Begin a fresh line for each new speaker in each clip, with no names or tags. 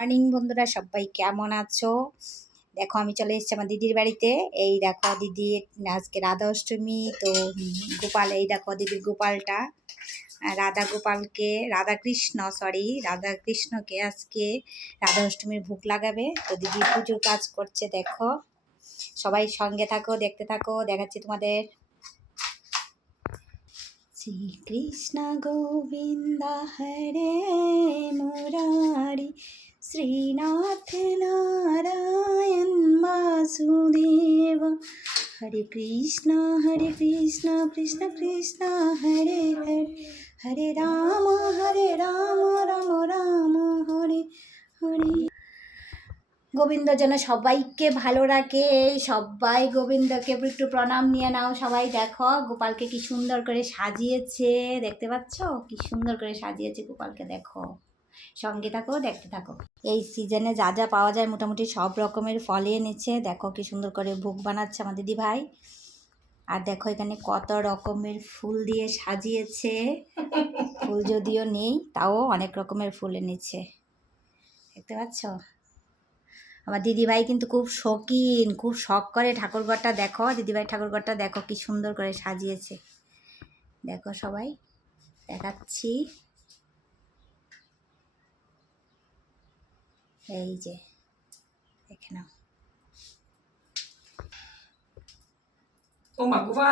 Morning বন্ধুরা সবাই কেমন আছো দেখো আমি চলে এসেছি আমার দিদির বাড়িতে এই দেখো দিদি আজকে রাধা অষ্টমী তো গোপাল এই দেখো দিদির গোপালটা রাধা গোপালকে রাধা কৃষ্ণ সরি রাধা কৃষ্ণকে আজকে রাধা অষ্টমীর ভোগ লাগাবে তো দিদি পুজোর কাজ করছে দেখো সবাই সঙ্গে থাকো দেখতে থাকো দেখাচ্ছি তোমাদের শ্রীকৃষ্ণ গোবিন্দ হরে মুরারি ശ്രീനാഥ നാരായൺ വാസുദേവ ഹരേ കൃഷ്ണ ഹരേ കൃഷ്ണ കൃഷ്ണ കൃഷ്ണ ഹരേ ഹരേ ഹരേ രാമ ഹരേ രാമ രാമ രാമ হরে হরে গোবিন্দ যেন সবাইকে ভালো রাখে সবাই গোবিন্দকে একটু প্রণাম নিয়ে নাও সবাই দেখো গোপালকে কি সুন্দর করে সাজিয়েছে দেখতে পাচ্ছ কি সুন্দর করে সাজিয়েছে গোপালকে দেখো সঙ্গে থাকো দেখতে থাকো এই সিজনে যা যা পাওয়া যায় মোটামুটি সব রকমের ফলে এনেছে দেখো কি সুন্দর করে ভোগ বানাচ্ছে আমার দিদি ভাই আর দেখো এখানে কত রকমের ফুল দিয়ে সাজিয়েছে ফুল যদিও নেই তাও অনেক রকমের ফুল এনেছে দেখতে পাচ্ছ আমার দিদিভাই কিন্তু খুব শৌখিন খুব শখ করে ঠাকুরঘরটা দেখো দিদিভাই ঠাকুরঘরটা দেখো কি সুন্দর করে সাজিয়েছে দেখো সবাই দেখাচ্ছি এই যে দেখে নাও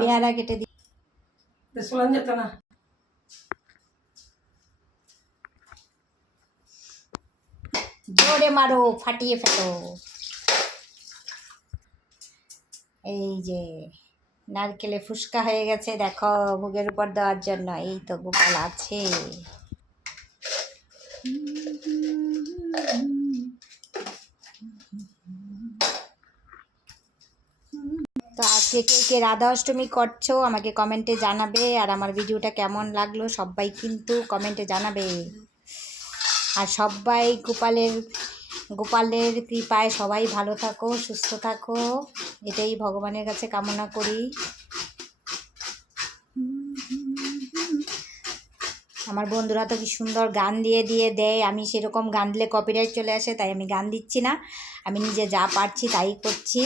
পেয়ারা কেটে দি জোরে মারো ফাটিয়ে ফেলো এই যে নারকেলে ফুসকা হয়ে গেছে দেখো ভোগের উপর দেওয়ার জন্য এই তো গোপাল আছে কে কে কে রাধা অষ্টমী করছো আমাকে কমেন্টে জানাবে আর আমার ভিডিওটা কেমন লাগলো সবাই কিন্তু কমেন্টে জানাবে আর সবাই গোপালের গোপালের কৃপায় সবাই ভালো থাকো সুস্থ থাকো এটাই ভগবানের কাছে কামনা করি আমার বন্ধুরা তো কি সুন্দর গান দিয়ে দিয়ে দেয় আমি সেরকম গান দিলে কপিরাইট চলে আসে তাই আমি গান দিচ্ছি না আমি নিজে যা পারছি তাই করছি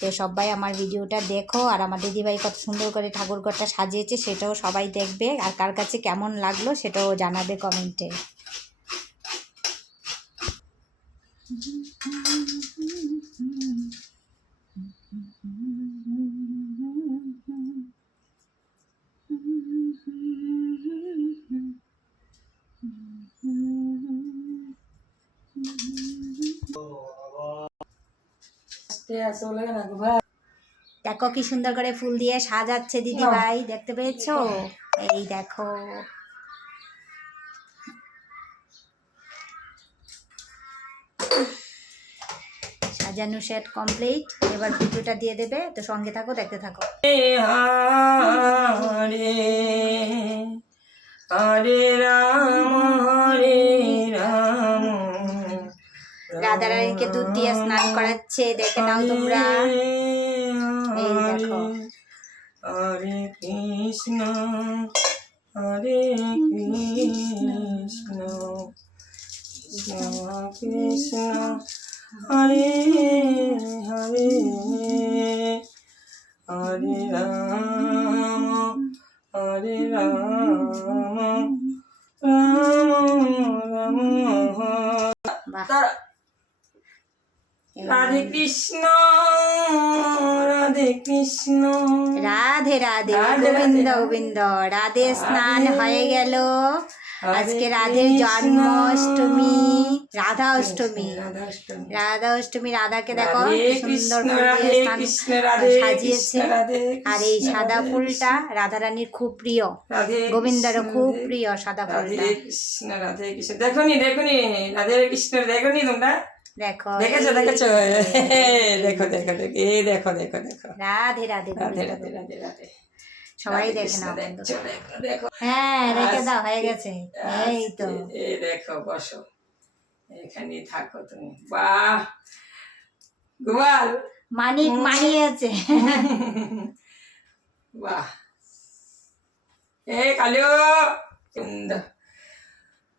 তো সবাই আমার ভিডিওটা দেখো আর আমার দিদিভাই কত সুন্দর করে ঠাকুরঘরটা সাজিয়েছে সেটাও সবাই দেখবে আর কার কাছে কেমন লাগলো সেটাও জানাবে কমেন্টে Mm-hmm. দেখো কি সুন্দর করে ফুল দিয়ে সাজাচ্ছে দিদি ভাই দেখতে পেয়েছো এই দেখো সাজানো সেট কমপ্লিট এবার ভিডিওটা দিয়ে দেবে তো সঙ্গে থাকো দেখতে থাকো মেয়েকে দুধ দিয়ে স্নান করাচ্ছে দেখে নাও তোমরা এই দেখো
হরে কৃষ্ণ হরে কৃষ্ণ কৃষ্ণ হরে হরে হরে রাম হরে রাম রাম রাম তারা রাধে কৃষ্ণ রাধে কৃষ্ণ
রাধে রাধে গোবিন্দ গোবিন্দ রাধে স্নান হয়ে গেল আজকে রাধের জন্মাষ্টমী রাধা অষ্টমী রাধা অষ্টমী রাধাকে দেখো সুন্দর সাজিয়েছে আর এই সাদা ফুলটা রাধা রানীর খুব প্রিয় গোবিন্দারও খুব প্রিয় সাদা ফুলটা রাধে
কৃষ্ণ রাধে কৃষ্ণ দেখো নি দেখো নি রাধে কৃষ্ণ দেখো নি তোমরা দেখো দেখেছো দেখেছো দেখো দেখো দেখো এই দেখো দেখো দেখো
রাধে রাধে
রাধে রাধে রাধে রাধে
সবাই দেখে নাও দেখো হ্যাঁ রেখে দাও হয়ে গেছে এই তো
এই দেখো বসো এখানে থাকো তুমি বাহ গোয়াল
মানিক মানিয়েছে
বাহ এ কালো সুন্দর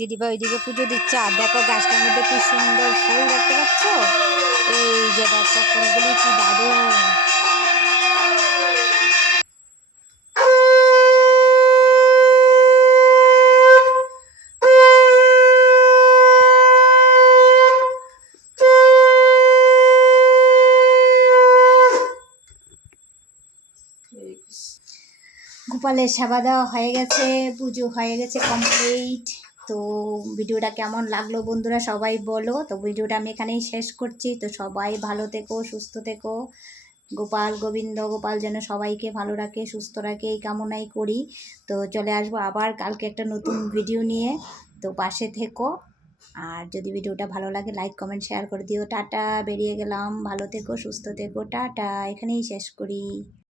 দিদিভাই ওইদিকে পুজো দিচ্ছে আর দেখো গাছটার মধ্যে কি সুন্দর ফুল দেখতে পাচ্ছ এই যে দেখো ফুলগুলি কি দারুণ গোপালের সেবা দেওয়া হয়ে গেছে পুজো হয়ে গেছে কমপ্লিট তো ভিডিওটা কেমন লাগলো বন্ধুরা সবাই বলো তো ভিডিওটা আমি এখানেই শেষ করছি তো সবাই ভালো থেকো সুস্থ থেকো গোপাল গোবিন্দ গোপাল যেন সবাইকে ভালো রাখে সুস্থ রাখে এই কামনাই করি তো চলে আসবো আবার কালকে একটা নতুন ভিডিও নিয়ে তো পাশে থেকো আর যদি ভিডিওটা ভালো লাগে লাইক কমেন্ট শেয়ার করে দিও টাটা বেরিয়ে গেলাম ভালো থেকো সুস্থ থেকো টাটা এখানেই শেষ করি